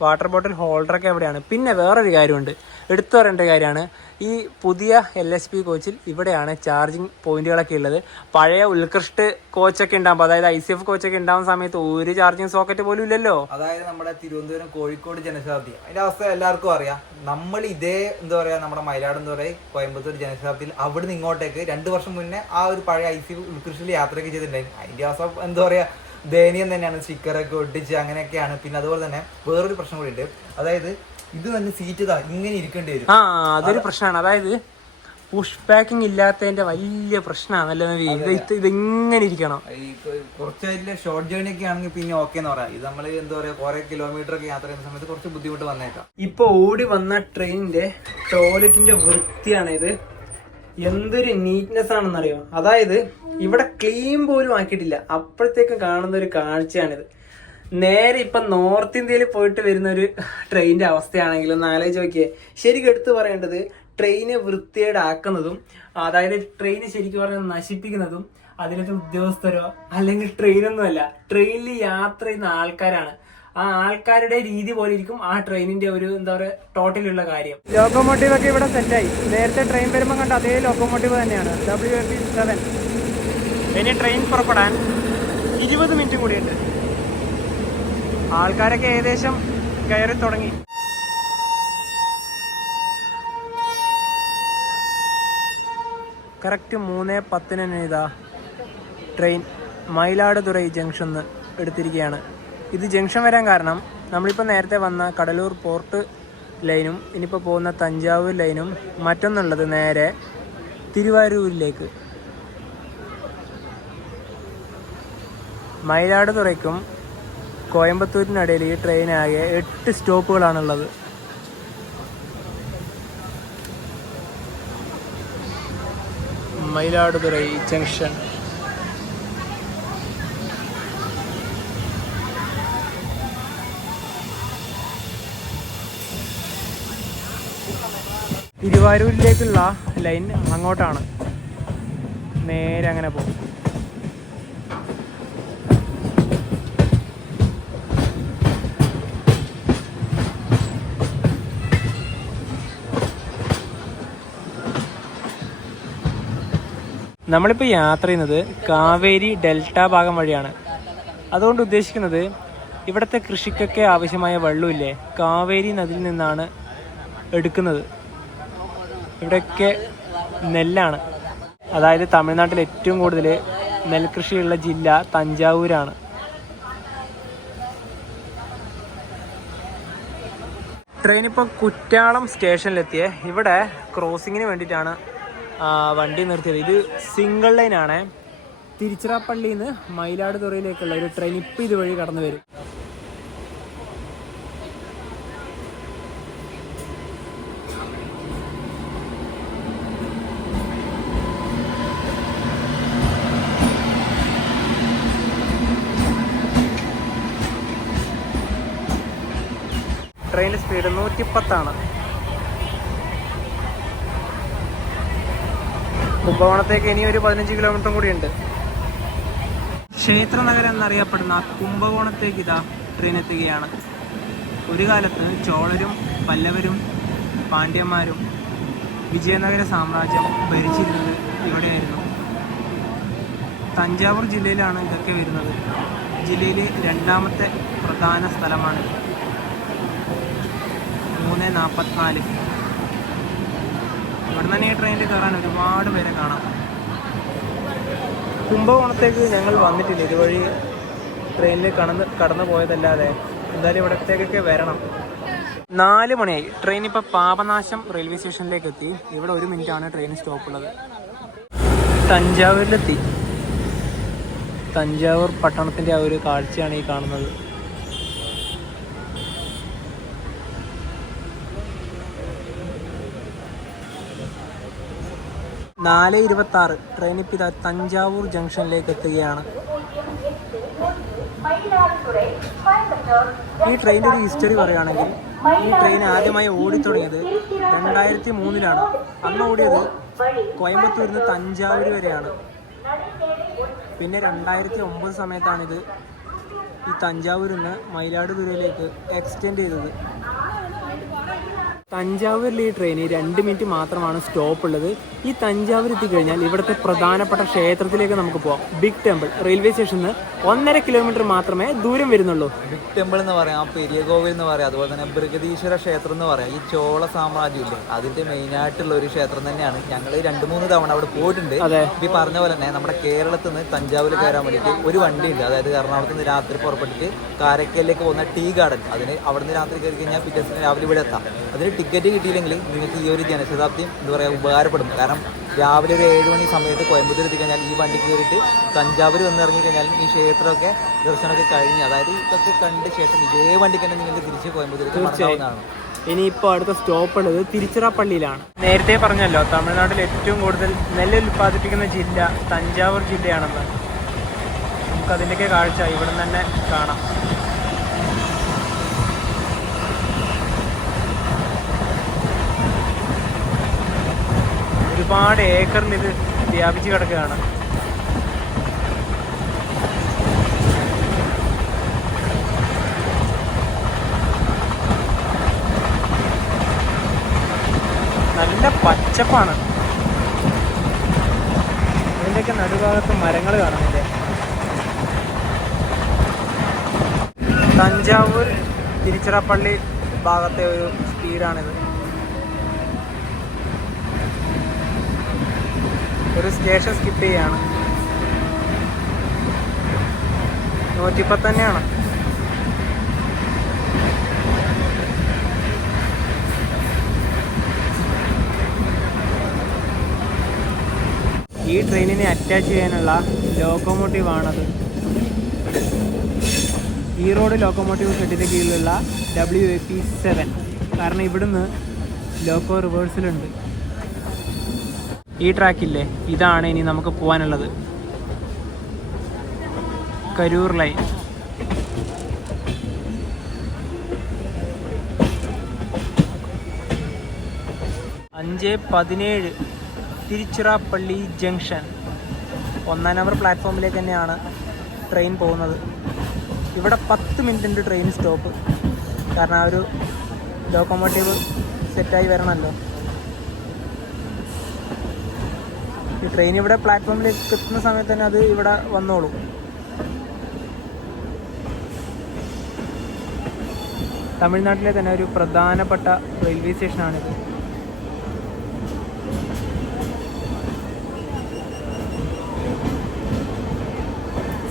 വാട്ടർ ബോട്ടിൽ ഹോൾഡറൊക്കെ എവിടെയാണ്. പിന്നെ വേറൊരു കാര്യമുണ്ട്, എടുത്തു പറയേണ്ട കാര്യമാണ്. ഈ പുതിയ LSP കോച്ചിൽ ഇവിടെയാണ് ചാർജിങ് പോയിന്റുകളൊക്കെ ഉള്ളത്. പഴയ ഉത്കൃഷ്ട കോച്ചൊക്കെ ഉണ്ടാകുമ്പോൾ, അതായത് ICF കോച്ചൊക്കെ ഉണ്ടാകുന്ന സമയത്ത് ഒരു ചാർജിങ് സോക്കറ്റ് പോലും ഇല്ലല്ലോ. അതായത് നമ്മുടെ തിരുവനന്തപുരം കോഴിക്കോട് ജനശതാബ്ദി അതിന്റെ അവസ്ഥ എല്ലാവർക്കും അറിയാം. നമ്മൾ ഇതേ എന്താ പറയാ, നമ്മുടെ മയിലാടുതുറൈ കോയമ്പത്തൂർ ജനശതാബ്ദിയിൽ അവിടുന്ന് ഇങ്ങോട്ടേക്ക് 2 വർഷം മുന്നേ ആ ഒരു പഴയ ICF ഉത്കൃഷ്ടയിൽ യാത്രയൊക്കെ ചെയ്തിട്ടുണ്ടായിരുന്നു. അതിന്റെ അവസ്ഥ എന്താ പറയാ, ദയനീയം തന്നെയാണ്. സ്റ്റിക്കറൊക്കെ ഒട്ടിച്ച് അങ്ങനെയൊക്കെയാണ്. പിന്നെ അതുപോലെ തന്നെ വേറൊരു പ്രശ്നം കൂടി ഉണ്ട്. അതായത് ഇത് തന്നെ സീറ്റ് ഇങ്ങനെ ഇരിക്കേണ്ടി വരും. അതൊരു പ്രശ്നമാണ്. അതായത് പുഷ് പാക്കിംഗ് ഇല്ലാത്തതിന്റെ വലിയ പ്രശ്നമാണല്ലോ നവി. ഇതിങ്ങനെ ഇരിക്കണം. ഈ കുറച്ച് വലിയ ഷോർട്ട് ജേർണി ഒക്കെ ആണെങ്കിൽ പിന്നെ ഓക്കെ എന്ന് പറയാം. ഇത് നമ്മൾ എന്താ പറയാ കുറെ കിലോമീറ്റർ ഒക്കെ യാത്ര ചെയ്യുന്ന സമയത്ത് കുറച്ച് ബുദ്ധിമുട്ട് വന്നേക്കാം. ഇപ്പൊ ഓടി വന്ന ട്രെയിനിന്റെ ടോയ്ലറ്റിന്റെ വൃത്തിയാണ് ഇത്. എന്തൊരു നീറ്റ്നെസ് ആണെന്നറിയോ. അതായത് ഇവിടെ ക്ലീൻ പോലും ആക്കിയിട്ടില്ല. അപ്പോഴത്തേക്കും കാണുന്ന ഒരു കാഴ്ചയാണിത്. നേരെ ഇപ്പൊ നോർത്ത് ഇന്ത്യയിൽ പോയിട്ട് വരുന്ന ഒരു ട്രെയിനിന്റെ അവസ്ഥയാണെങ്കിൽ ഒന്ന് ആലോചിച്ച് നോക്കിയേ. ശരിക്കും എടുത്തു പറയേണ്ടത് ട്രെയിന് വൃത്തികേടാക്കുന്നതും അതായത് ട്രെയിന് ശരിക്കും പറഞ്ഞാൽ നശിപ്പിക്കുന്നതും അതിലത്തെ ഉദ്യോഗസ്ഥരോ അല്ലെങ്കിൽ ട്രെയിനൊന്നുമല്ല, ട്രെയിനിൽ യാത്ര ചെയ്യുന്ന ആൾക്കാരാണ്. ആ ആൾക്കാരുടെ രീതി പോലെ ഇരിക്കും ആ ട്രെയിനിന്റെ ഒരു എന്താ പറയുക ടോട്ടലുള്ള കാര്യം. ലോക്കോമോട്ടീവ് ഒക്കെ ഇവിടെ സെറ്റായി. നേരത്തെ ട്രെയിൻ വരുമ്പോൾ കണ്ട അതേ ലോക്കോമോട്ടീവ് തന്നെയാണ് WFE7. ഇനി ട്രെയിൻ പുറപ്പെടാൻ 20 മിനിറ്റും കൂടിയുണ്ട്. ആൾക്കാരൊക്കെ ഏകദേശം കയറി തുടങ്ങി. കറക്റ്റ് 3:10 തന്നെ ഇതാ ട്രെയിൻ മയിലാടുതുറൈ ജംഗ്ഷന്ന് എടുത്തിരിക്കുകയാണ്. ഇത് ജംഗ്ഷൻ വരാൻ കാരണം നമ്മളിപ്പോൾ നേരത്തെ വന്ന കടലൂർ പോർട്ട് ലൈനും ഇനിയിപ്പോൾ പോകുന്ന തഞ്ചാവൂർ ലൈനും മറ്റൊന്നുള്ളത് നേരെ തിരുവാരൂരിലേക്ക്. മയിലാടുതുറയ്ക്കും കോയമ്പത്തൂരിനിടയിൽ ഈ ട്രെയിൻ ആകെ 8 സ്റ്റോപ്പുകളാണുള്ളത്. മയിലാടുതുറൈ ജംഗ്ഷൻ. തിരുവാരൂരിലേക്കുള്ള ലൈൻ അങ്ങോട്ടാണ്. നേരെ അങ്ങനെ പോകും. നമ്മളിപ്പോൾ യാത്ര ചെയ്യുന്നത് കാവേരി ഡെൽറ്റ ഭാഗം വഴിയാണ്. അതുകൊണ്ട് ഉദ്ദേശിക്കുന്നത് ഇവിടുത്തെ കൃഷിക്കൊക്കെ ആവശ്യമായ വെള്ളമില്ലേ കാവേരി നദിയിൽ നിന്നാണ് എടുക്കുന്നത്. ഇവിടെയൊക്കെ നെല്ലാണ്. അതായത് തമിഴ്നാട്ടിൽ ഏറ്റവും കൂടുതൽ നെൽകൃഷിയുള്ള ജില്ല തഞ്ചാവൂരാണ്. ട്രെയിൻ ഇപ്പോൾ കുറ്റാളം സ്റ്റേഷനിലെത്തിയേ. ഇവിടെ ക്രോസിങ്ങിന് വേണ്ടിയിട്ടാണ് വണ്ടി നിർത്തിയത്. ഇത് സിംഗിൾ ലൈനാണ്. തിരുച്ചിറപ്പള്ളിയിൽ നിന്ന് മയിലാടുതുറയിലേക്കുള്ള ഒരു ട്രെയിൻ ഇപ്പം ഇതുവഴി കടന്നു വരും. ട്രെയിനിൻ്റെ സ്പീഡ് 110 കുംഭകോണത്തേക്ക് ഇനി ഒരു 15 കിലോമീറ്ററും കൂടിയുണ്ട്. ക്ഷേത്രനഗരം എന്നറിയപ്പെടുന്ന കുംഭകോണത്തേക്ക് ഇതാ ട്രെയിൻ എത്തുകയാണ്. ഒരു കാലത്ത് ചോളരും പല്ലവരും പാണ്ഡ്യന്മാരും വിജയനഗര സാമ്രാജ്യം ഭരിച്ചിരുന്നത് ഇവിടെയായിരുന്നു. തഞ്ചാവൂർ ജില്ലയിലാണ് ഇതൊക്കെ വരുന്നത്. ജില്ലയിലെ 2ാമത്തെ പ്രധാന സ്ഥലമാണ്. 3:44. ഇവിടെ തന്നെ ഈ ട്രെയിനിൽ കയറാൻ ഒരുപാട് പേരെ കാണാം. കുംഭകോണത്തേക്ക് ഞങ്ങൾ വന്നിട്ടില്ല. ഇതുവഴി ട്രെയിനിൽ കടന്നു പോയതല്ലാതെ എന്തായാലും ഇവിടത്തേക്കൊക്കെ വരണം. 4 മണിയായി. ട്രെയിൻ ഇപ്പോൾ പാപനാശം റെയിൽവേ സ്റ്റേഷനിലേക്ക് എത്തി. ഇവിടെ 1 മിനിറ്റാണ് ട്രെയിൻ സ്റ്റോപ്പുള്ളത്. തഞ്ചാവൂരിലെത്തി. തഞ്ചാവൂർ പട്ടണത്തിൻ്റെ ആ ഒരു കാഴ്ചയാണ് ഈ കാണുന്നത്. 4:26 ട്രെയിൻ ഇപ്പോൾ ഇതാ തഞ്ചാവൂർ ജംഗ്ഷനിലേക്ക് എത്തുകയാണ്. ഈ ട്രെയിനിൻ്റെ ഒരു ഹിസ്റ്ററി പറയുകയാണെങ്കിൽ ഈ ട്രെയിൻ ആദ്യമായി ഓടിത്തുടങ്ങിയത് 2003-ലാണ്. അന്ന് ഓടിയത് കോയമ്പത്തൂരിൽ നിന്ന് തഞ്ചാവൂർ വരെയാണ്. പിന്നെ 2009 സമയത്താണിത് ഈ തഞ്ചാവൂരിൽ നിന്ന് മയിലാടുതുറയിലേക്ക് എക്സ്റ്റെൻഡ് ചെയ്തത്. തഞ്ചാവൂരിൽ ഈ ട്രെയിന് 2 മിനിറ്റ് മാത്രമാണ് സ്റ്റോപ്പ് ഉള്ളത്. ഈ തഞ്ചാവൂർ എത്തിക്കഴിഞ്ഞാൽ ഇവിടുത്തെ പ്രധാനപ്പെട്ട ക്ഷേത്രത്തിലേക്ക് നമുക്ക് പോകാം. ബിഗ് ടെമ്പിൾ റെയിൽവേ സ്റ്റേഷനിൽ നിന്ന് 1.5 കിലോമീറ്റർ മാത്രമേ ദൂരം വരുന്നുള്ളൂ. ബിഗ് ടെമ്പിൾ എന്ന് പറയാം, പെരിയ കോവിൽ എന്ന് പറയാം, അതുപോലെ തന്നെ ബൃഹദീശ്വര ക്ഷേത്രം എന്ന് പറയാം. ഈ ചോള സാമ്രാജ്യമില്ലേ അതിന്റെ മെയിൻ ആയിട്ടുള്ള ഒരു ക്ഷേത്രം തന്നെയാണ്. ഞങ്ങൾ 2-3 തവണ അവിടെ പോയിട്ടുണ്ട്. ഈ പറഞ്ഞ പോലെ തന്നെ നമ്മുടെ കേരളത്തിൽ നിന്ന് തഞ്ചാവൂർ കയറാൻ വേണ്ടിയിട്ട് ഒരു വണ്ടി ഉണ്ട്. അതായത് എറണാകുളത്ത് നിന്ന് രാത്രി പുറപ്പെട്ടിട്ട് കാരക്കലിലേക്ക് പോകുന്ന ടീ ഗാർഡൻ, അതിന് അവിടെ നിന്ന് രാത്രി കയറി കഴിഞ്ഞാൽ പിറ്റേ ദിവസം രാവിലെ ഇവിടെ എത്താം. അതിന് ടിക്കറ്റ് കിട്ടിയില്ലെങ്കിൽ നിങ്ങൾക്ക് ഈ ഒരു ജനശതാബ്ദി എന്താ പറയുക ഉപകാരപ്പെടും. കാരണം രാവിലെ ഒരു 7 മണി സമയത്ത് കോയമ്പത്തൂർ എത്തിക്കഴിഞ്ഞാൽ ഈ വണ്ടി കയറിയിട്ട് തഞ്ചാവൂർ വന്നിറങ്ങിക്കഴിഞ്ഞാൽ ഈ ക്ഷേത്രമൊക്കെ ദർശനമൊക്കെ കഴിഞ്ഞ്, അതായത് ഇതൊക്കെ കണ്ട ശേഷം ഇതേ വണ്ടിക്ക് തന്നെ നിങ്ങൾക്ക് തിരിച്ച് കോയമ്പത്തൂർക്ക് മടങ്ങാവുന്നതാണ്. ഇനിയിപ്പോൾ അടുത്ത സ്റ്റോപ്പ് ഉള്ളത് തിരുച്ചിറപ്പള്ളിയിലാണ്. നേരത്തെ പറഞ്ഞല്ലോ തമിഴ്നാട്ടിൽ ഏറ്റവും കൂടുതൽ നെല്ല് ഉൽപ്പാദിപ്പിക്കുന്ന ജില്ല തഞ്ചാവൂർ ജില്ലയാണെന്ന്. നമുക്കതിൻ്റെയൊക്കെ കാഴ്ച ഇവിടെ നിന്ന് തന്നെ കാണാം. ഒരുപാട് ഏക്കറിൽ ഇത് വ്യാപിച്ച് കിടക്കുകയാണ്. നല്ല പച്ചപ്പാണ്. ഇതിൻ്റെയൊക്കെ നടുഭാഗത്ത് മരങ്ങൾ കാണുന്നില്ലേ. തഞ്ചാവൂർ തിരുച്ചിറപ്പള്ളി ഭാഗത്തെ ഒരു സ്പീഡാണിത്. ഒരു സ്റ്റേഷൻ സ്കിപ്പ് ചെയ്യാണ്. 110 തന്നെയാണ്. ഈ ട്രെയിനിനെ അറ്റാച്ച് ചെയ്യാനുള്ള ലോക്കോമോട്ടീവ് ആണത്. ഈറോഡ് ലോക്കോമോട്ടീവ് ഷെഡിൻ്റെ കീഴിലുള്ള WAP7. കാരണം ഇവിടുന്ന് ലോക്കോ റിവേഴ്സിലുണ്ട്. ഈ ട്രാക്കില്ലേ, ഇതാണ് ഇനി നമുക്ക് പോകാനുള്ളത്. കരൂർ ലൈൻ. അഞ്ച് 17 തിരുച്ചിറപ്പള്ളി ജംഗ്ഷൻ. 1-ാം നമ്പർ പ്ലാറ്റ്ഫോമിലേക്ക് തന്നെയാണ് ട്രെയിൻ പോകുന്നത്. ഇവിടെ 10 മിനിറ്റുണ്ട് ട്രെയിൻ സ്റ്റോപ്പ്. കാരണം ആ ഒരു ലോക്കോമോട്ടീവ് സെറ്റായി വരണമല്ലോ. ഈ ട്രെയിൻ ഇവിടെ പ്ലാറ്റ്ഫോമിലേക്ക് എത്തുന്ന സമയത്ത് തന്നെ അത് ഇവിടെ വന്നോളും. തമിഴ്നാട്ടിലെ തന്നെ ഒരു പ്രധാനപ്പെട്ട റെയിൽവേ സ്റ്റേഷനാണിത്.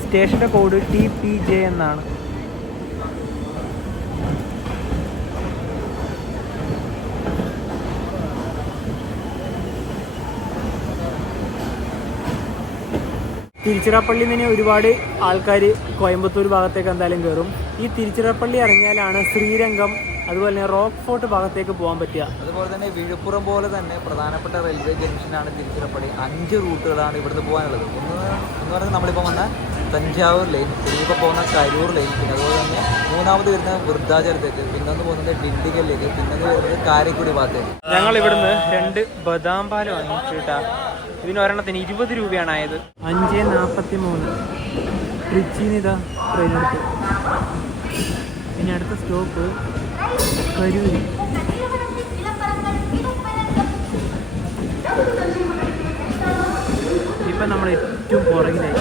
സ്റ്റേഷൻ്റെ കോഡ് TPJ എന്നാണ്. തിരുച്ചിറപ്പള്ളിയിൽ നിന്ന് ഒരുപാട് ആൾക്കാർ കോയമ്പത്തൂർ ഭാഗത്തേക്ക് എന്തായാലും കയറും. ഈ തിരുച്ചിറപ്പള്ളി ഇറങ്ങിയാലാണ് ശ്രീരംഗം അതുപോലെ തന്നെ റോക്ക് ഫോർട്ട് ഭാഗത്തേക്ക് പോകാൻ പറ്റുക. അതുപോലെ തന്നെ വിഴുപ്പുറം പോലെ തന്നെ പ്രധാനപ്പെട്ട റെയിൽവേ ജംഗ്ഷനാണ് തിരുച്ചിറപ്പള്ളി. 5 റൂട്ടുകളാണ് ഇവിടുന്ന് പോകാനുള്ളത്. ഒന്ന് എന്ന് പറയുന്നത് നമ്മളിപ്പോൾ വന്ന തഞ്ചാവൂർ ലൈൻ, ഇനിയിപ്പോൾ പോകുന്ന കരൂർ ലൈൻ, പിന്നെ അതുപോലെ തന്നെ മൂന്നാമത് വരുന്ന വൃദ്ധാചലത്തേക്ക്, പിന്നൊന്ന് പോകുന്നത് ഡിണ്ടിഗലിലേക്ക്, പിന്നൊന്ന് വരുന്നത് കാരക്കുടി ഭാഗത്തേക്ക്. ഞങ്ങൾ ഇവിടുന്ന് 2 ബദാം പാല് വാങ്ങിച്ചിട്ടാ. ഇതിന് ഒരെണ്ണത്തിന് 20 രൂപയാണ് ആയത്. 5:43 ട്രിച്ചിന്ന് ഇതാ ട്രെയിൻ എടുത്തു. ഇനി അടുത്ത സ്റ്റോപ്പ് കരൂര്. ഇപ്പം നമ്മൾ ഏറ്റവും പുറകിലായി.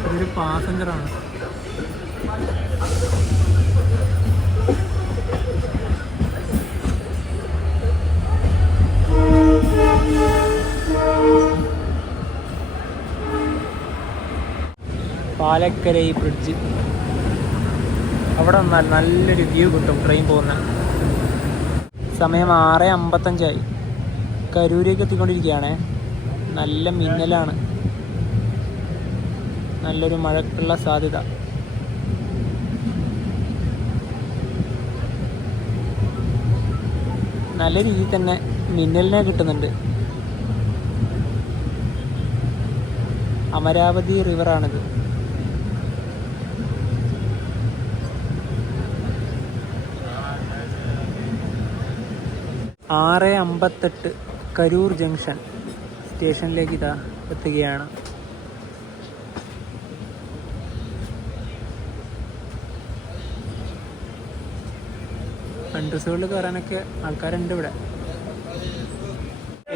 ഇതൊരു പാസഞ്ചറാണ്. പാലക്കരൈ ബ്രിഡ്ജ്. അവിടെ വന്നാൽ നല്ലൊരു വ്യൂ കിട്ടും ട്രെയിൻ പോകുന്ന സമയം. 6:55 കരൂരേക്ക് എത്തിക്കൊണ്ടിരിക്കുകയാണ്. നല്ല മിന്നലാണ്, നല്ലൊരു മഴക്കുള്ള സാധ്യത. നല്ല രീതിയിൽ തന്നെ മിന്നലിനെ കിട്ടുന്നുണ്ട്. അമരാവതി റിവറാണിത്. ആറ് 58 കരൂർ ജംഗ്ഷൻ സ്റ്റേഷനിലേക്ക് ഇതാ എത്തുകയാണ്. അഡ്രസ്സുകളിൽ കയറാനൊക്കെ ആൾക്കാരുണ്ട് ഇവിടെ.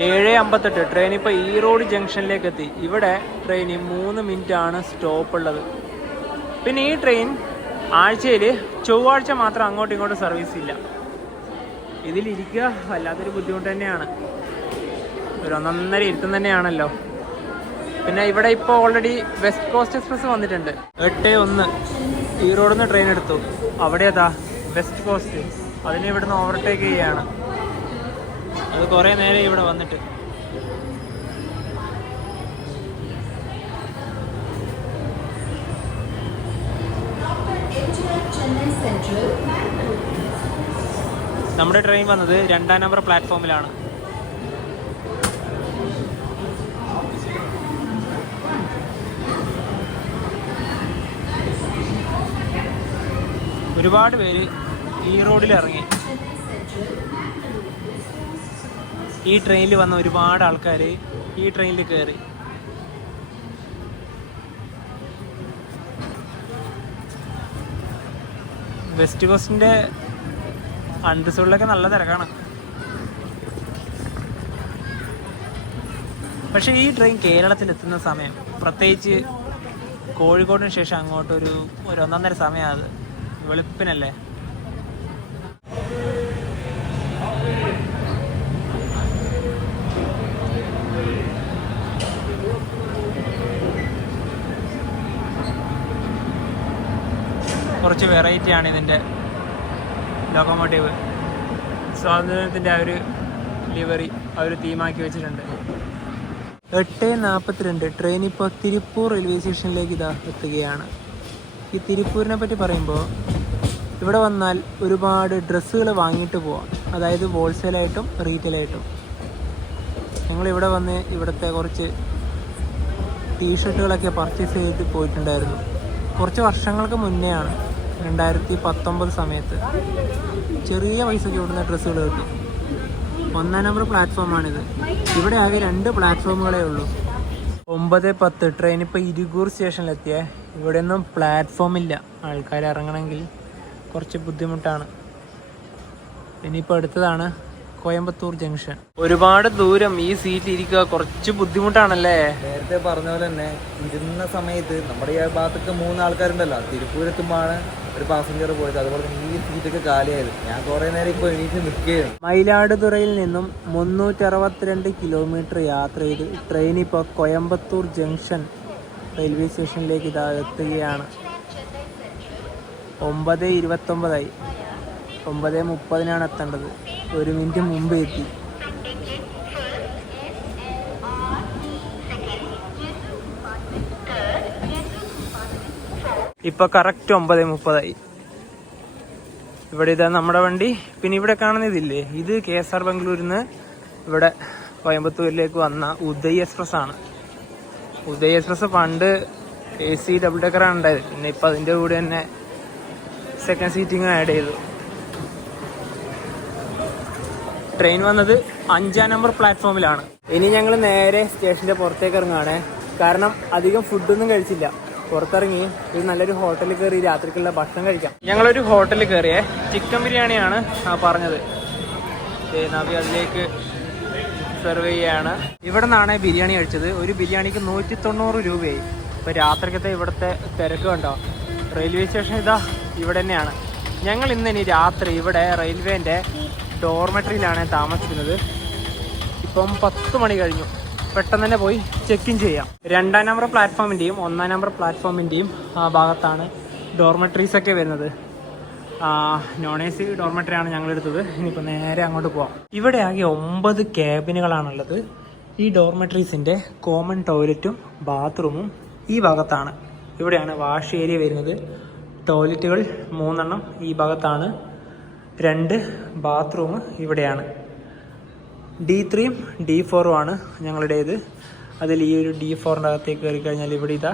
7:58 ട്രെയിൻ ഇപ്പോൾ ഈറോഡ് ജംഗ്ഷനിലേക്ക് എത്തി. ഇവിടെ ട്രെയിന് 3 മിനിറ്റ് ആണ് സ്റ്റോപ്പ് ഉള്ളത്. പിന്നെ ഈ ട്രെയിൻ ആഴ്ചയിൽ ചൊവ്വാഴ്ച മാത്രം അങ്ങോട്ടും ഇങ്ങോട്ടും സർവീസ് ഇല്ല. ഇതിലിരിക്കുക വല്ലാത്തൊരു ബുദ്ധിമുട്ട് തന്നെയാണ്. ഒരു 1.5 ഇരുത്തം തന്നെയാണല്ലോ. പിന്നെ ഇവിടെ ഇപ്പോൾ ഓൾറെഡി വെസ്റ്റ് കോസ്റ്റ് എക്സ്പ്രസ് വന്നിട്ടുണ്ട്. 8:01 ഈറോഡിൽ നിന്ന് ട്രെയിൻ എടുത്തു. അവിടെ അതാ വെസ്റ്റ് കോസ്റ്റ്, അതിനെ ഇവിടുന്ന് ഓവർടേക്ക് ചെയ്യുകയാണ്. അത് കുറേ നേരം ഇവിടെ വന്നിട്ട്. നമ്മുടെ ട്രെയിൻ വന്നത് 2ാം നമ്പർ പ്ലാറ്റ്ഫോമിലാണ്. ഒരുപാട് പേര് ഈ റോഡിൽ ഇറങ്ങി. ഈ ട്രെയിനിൽ വന്ന ഒരുപാട് ആൾക്കാർ ഈ ട്രെയിനിൽ കയറി. വെസ്റ്റ് കോസ്റ്റിൻ്റെ അൺറിസോർട്ടിലൊക്കെ നല്ല തിരക്കാണ്. പക്ഷേ ഈ ട്രെയിൻ കേരളത്തിലെത്തുന്ന സമയം, പ്രത്യേകിച്ച് കോഴിക്കോടിന് ശേഷം അങ്ങോട്ടൊരു 1.5 സമയം, അത് വെളുപ്പിനല്ലേ. കുറച്ച് വെറൈറ്റി ആണ് ഇതിൻ്റെ ലോക്കോമോട്ടീവ്. സ്വാതന്ത്ര്യത്തിൻ്റെ ആ ഒരു ലിവറി ആ ഒരു തീമാക്കി വെച്ചിട്ടുണ്ട്. 8:42 ട്രെയിൻ ഇപ്പോൾ തിരുപ്പൂർ റെയിൽവേ സ്റ്റേഷനിലേക്ക് ഇതാ എത്തുകയാണ്. ഈ തിരുപ്പൂരിനെ പറ്റി പറയുമ്പോൾ ഇവിടെ വന്നാൽ ഒരുപാട് ഡ്രസ്സുകൾ വാങ്ങിയിട്ട് പോവാം, അതായത് ഹോൾസെയിലായിട്ടും റീറ്റെയിലായിട്ടും. ഞങ്ങളിവിടെ വന്ന് ഇവിടുത്തെ കുറച്ച് ടീഷർട്ടുകളൊക്കെ പർച്ചേസ് ചെയ്ത് പോയിട്ടുണ്ടായിരുന്നു. കുറച്ച് വർഷങ്ങൾക്ക് മുന്നെയാണ്, 2019 സമയത്ത്. ചെറിയ പൈസയ്ക്ക് ഇവിടുന്ന് ഡ്രസ്സുകൾ കിട്ടും. 1ാം നമ്പർ പ്ലാറ്റ്ഫോമാണിത്. ഇവിടെ ആകെ 2 പ്ലാറ്റ്ഫോമുകളേ ഉള്ളൂ. 9:10 ട്രെയിൻ ഇപ്പോൾ ഇരിക്കൂർ സ്റ്റേഷനിലെത്തിയേ. ഇവിടെ ഒന്നും പ്ലാറ്റ്ഫോമില്ല. ആൾക്കാർ ഇറങ്ങണമെങ്കിൽ കുറച്ച് ബുദ്ധിമുട്ടാണ്. ഇനിയിപ്പോൾ അടുത്തതാണ് കോയമ്പത്തൂർ ജംഗ്ഷൻ. ഒരുപാട് ദൂരം ഈ സീറ്റ് ഇരിക്കുക കുറച്ച് ബുദ്ധിമുട്ടാണല്ലേ. നേരത്തെ പറഞ്ഞ പോലെ തന്നെ ഇരുന്ന സമയത്ത് നമ്മുടെ ഈ ഭാഗത്തൊക്കെ 3 ആൾക്കാരുണ്ടല്ലോ. തിരുപ്പൂരെത്തുമ്പോഴാണ് ഒരു പാസഞ്ചർ പോയത്. അതുപോലെ തന്നെ ഈ സീറ്റൊക്കെ കാലിയായത്. ഞാൻ കുറേ നേരം ഇപ്പോൾ എണീറ്റ് നിൽക്കുകയായിരുന്നു. മയിലാടുതുറയിൽ നിന്നും 362 കിലോമീറ്റർ യാത്ര ചെയ്ത് ട്രെയിൻ ഇപ്പോൾ കോയമ്പത്തൂർ ജംഗ്ഷൻ റെയിൽവേ സ്റ്റേഷനിലേക്ക് ഇതാ എത്തുകയാണ്. 9:29 9:30 എത്തേണ്ടത്. 1 മിനിറ്റ് മുമ്പ് എത്തി. ഇപ്പോൾ കറക്റ്റ് 9:30. ഇവിടെ ഇതാ നമ്മുടെ വണ്ടി. പിന്നെ ഇവിടെ കാണുന്നതില്ലേ, ഇത് KSR ബംഗളൂരിൽ നിന്ന് ഇവിടെ കോയമ്പത്തൂരിലേക്ക് വന്ന ഉദയ് എക്സ്പ്രസ് ആണ്. ഉദയ് എക്സ്പ്രസ് പണ്ട് AC ഡബിൾ ഡെക്കറാണ് ഉണ്ടായത്. പിന്നെ ഇപ്പം അതിൻ്റെ കൂടെ തന്നെ സെക്കൻഡ് സീറ്റിംഗ് ആഡ് ചെയ്തു. ട്രെയിൻ വന്നത് 5ാം നമ്പർ പ്ലാറ്റ്ഫോമിലാണ്. ഇനി ഞങ്ങൾ നേരെ സ്റ്റേഷൻ്റെ പുറത്തേക്ക് ഇറങ്ങുകയാണ്. കാരണം അധികം ഫുഡൊന്നും കഴിച്ചില്ല. പുറത്തിറങ്ങി ഒരു നല്ലൊരു ഹോട്ടലിൽ കയറി രാത്രിക്കുള്ള ഭക്ഷണം കഴിക്കാം. ഞങ്ങളൊരു ഹോട്ടലിൽ കയറിയേ. ചിക്കൻ ബിരിയാണിയാണ് പറഞ്ഞത്. നബി അതിലേക്ക് സെർവ് ചെയ്യുകയാണ്. ഇവിടെ നിന്നാണ് ബിരിയാണി കഴിച്ചത്. ഒരു ബിരിയാണിക്ക് 190 രൂപയായി. ഇപ്പോൾ രാത്രിക്കത്തെ ഇവിടുത്തെ തിരക്ക് കണ്ടോ. റെയിൽവേ സ്റ്റേഷൻ ഇതാ ഇവിടെ തന്നെയാണ്. ഞങ്ങൾ ഇനി രാത്രി ഇവിടെ റെയിൽവേൻ്റെ ഡോർമെട്രിയിലാണ് താമസിക്കുന്നത്. ഇപ്പം 10 മണി കഴിഞ്ഞു. പെട്ടെന്ന് തന്നെ പോയി ചെക്ക് ഇൻ ചെയ്യാം. 2ാം നമ്പർ പ്ലാറ്റ്ഫോമിൻ്റെയും 1ാം നമ്പർ പ്ലാറ്റ്ഫോമിൻ്റെയും ഭാഗത്താണ് ഡോർമെട്രീസൊക്കെ വരുന്നത്. Non AC ഡോർമെട്രിയാണ് ഞങ്ങളെടുത്തത്. ഇനിയിപ്പോൾ നേരെ അങ്ങോട്ട് പോവാം. ഇവിടെ ആകെ 9 ക്യാബിനുകളാണുള്ളത്. ഈ ഡോർമെട്രീസിൻ്റെ കോമൺ ടോയ്ലറ്റും ബാത്റൂമും ഈ ഭാഗത്താണ്. ഇവിടെയാണ് വാഷ് ഏരിയ വരുന്നത്. ടോയ്ലറ്റുകൾ 3 എണ്ണം ഈ ഭാഗത്താണ്. 2 ബാത്റൂം ഇവിടെയാണ്. D3ഉം D4ഉം ആണ് ഞങ്ങളുടേത്. അതിൽ ഈ ഒരു D4ൻ്റെ അകത്തേക്ക് കയറി കഴിഞ്ഞാൽ ഇവിടെ ഇതാ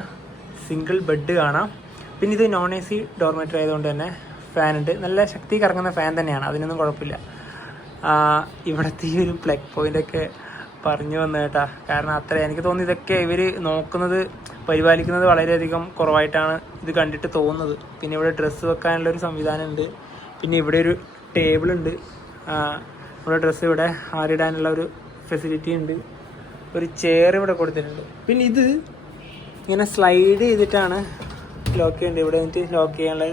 സിംഗിൾ ബെഡ് കാണാം. പിന്നെ ഇത് നോൺ AC ഡോർമെറ്ററി ആയതുകൊണ്ട് തന്നെ ഫാനുണ്ട്. നല്ല ശക്തി കറങ്ങുന്ന ഫാൻ തന്നെയാണ്, അതിനൊന്നും കുഴപ്പമില്ല. ഇവിടുത്തെ ഈ ഒരു പ്ലഗ് പോയിൻ്റൊക്കെ പറഞ്ഞു വന്നു കേട്ടാ. കാരണം അത്ര എനിക്ക് തോന്നുന്നു ഇതൊക്കെ ഇവർ നോക്കുന്നത് പരിപാലിക്കുന്നത് വളരെയധികം കുറവായിട്ടാണ് ഇത് കണ്ടിട്ട് തോന്നുന്നത്. പിന്നെ ഇവിടെ ഡ്രസ്സ് വെക്കാനുള്ളൊരു സംവിധാനമുണ്ട്. പിന്നെ ഇവിടെ ഒരു ടേബിളുണ്ട്. ഇവിടെ ഡ്രസ്സ് ഇവിടെ ആറിടാനുള്ള ഒരു ഫെസിലിറ്റി ഉണ്ട്. ഒരു ചെയർ ഇവിടെ കൊടുത്തിട്ടുണ്ട്. പിന്നെ ഇത് ഇങ്ങനെ സ്ലൈഡ് ചെയ്തിട്ടാണ് ലോക്ക് ചെയ്യേണ്ടത്. ഇവിടെ നിന്നിട്ട് ലോക്ക് ചെയ്യാനുള്ള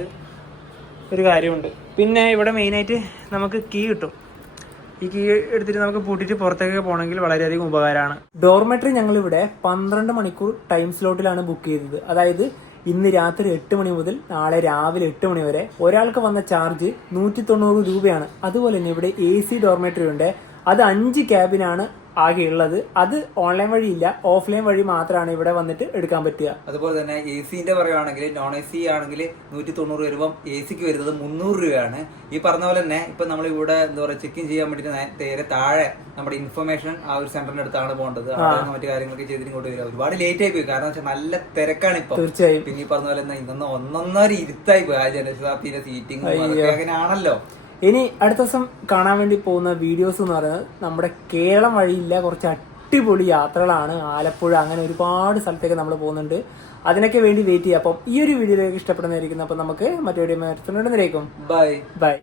ഒരു കാര്യമുണ്ട്. പിന്നെ ഇവിടെ മെയിനായിട്ട് നമുക്ക് കീ കിട്ടും. ഈ കീ എടുത്തിട്ട് നമുക്ക് പൂട്ടിട്ട് പുറത്തേക്ക് പോകണമെങ്കിൽ വളരെയധികം ഉപകാരമാണ്. ഡോർമെട്രി ഞങ്ങളിവിടെ 12 മണിക്കൂർ ടൈം സ്ലോട്ടിലാണ് ബുക്ക് ചെയ്തത്. അതായത് ഇന്ന് രാത്രി 8 മണി മുതൽ നാളെ രാവിലെ 8 മണി വരെ. ഒരാൾക്ക് വന്ന ചാർജ് 190 രൂപയാണ്. അതുപോലെ തന്നെ ഇവിടെ AC ഡോർമെട്രി ഉണ്ട്. അത് 5 ക്യാബിനാണ് ആകെ ഉള്ളത്. അത് ഓൺലൈൻ വഴി ഇല്ല, ഓഫ്ലൈൻ വഴി മാത്രമാണ് ഇവിടെ വന്നിട്ട് എടുക്കാൻ പറ്റുക. അതുപോലെ തന്നെ AC പറയുവാണെങ്കിൽ നോൺ AC ആണെങ്കിൽ 190 വരുമ്പം AC വരുന്നത് 300 രൂപയാണ്. ഈ പറഞ്ഞ പോലെ തന്നെ ഇപ്പൊ നമ്മൾ ഇവിടെ എന്താ പറയുക ചെക്ക് ഇൻ ചെയ്യാൻ വേണ്ടിട്ട് നേരെ താഴെ നമ്മുടെ ഇൻഫർമേഷൻ ആ ഒരു സെന്ററിന്റെ അടുത്താണ് പോകേണ്ടത്. അവിടെ മറ്റു കാര്യങ്ങളൊക്കെ ചെയ്തിട്ട് ഇങ്ങോട്ട് വരിക. ഒരുപാട് ലേറ്റ് ആയി പോയി, കാരണം വെച്ചാൽ നല്ല തിരക്കാണ് ഇപ്പൊ. തീർച്ചയായും. പിന്നെ ഈ പറഞ്ഞ പോലെ തന്നെ ഇന്നൊന്ന് ഒന്നൊന്നര ഇരുത്തായി പോയി. ആ ജനശതാബ്ദിയിലെ സീറ്റിംഗ് അങ്ങനെയാണല്ലോ. ഇനി അടുത്ത ദിവസം കാണാൻ വേണ്ടി പോകുന്ന വീഡിയോസ് എന്ന് പറയുന്നത് നമ്മുടെ കേരളം വഴിയില്ല കുറച്ച് അടിപൊളി യാത്രകളാണ്. ആലപ്പുഴ അങ്ങനെ ഒരുപാട് സ്ഥലത്തേക്ക് നമ്മൾ പോകുന്നുണ്ട്. അതിനൊക്കെ വേണ്ടി വെയിറ്റ് ചെയ്യാം. അപ്പം ഈ ഒരു വീഡിയോയിലേക്ക് ഇഷ്ടപ്പെടുന്നതായിരിക്കും. അപ്പം നമുക്ക് മറ്റൊരു വീഡിയോ ബൈ.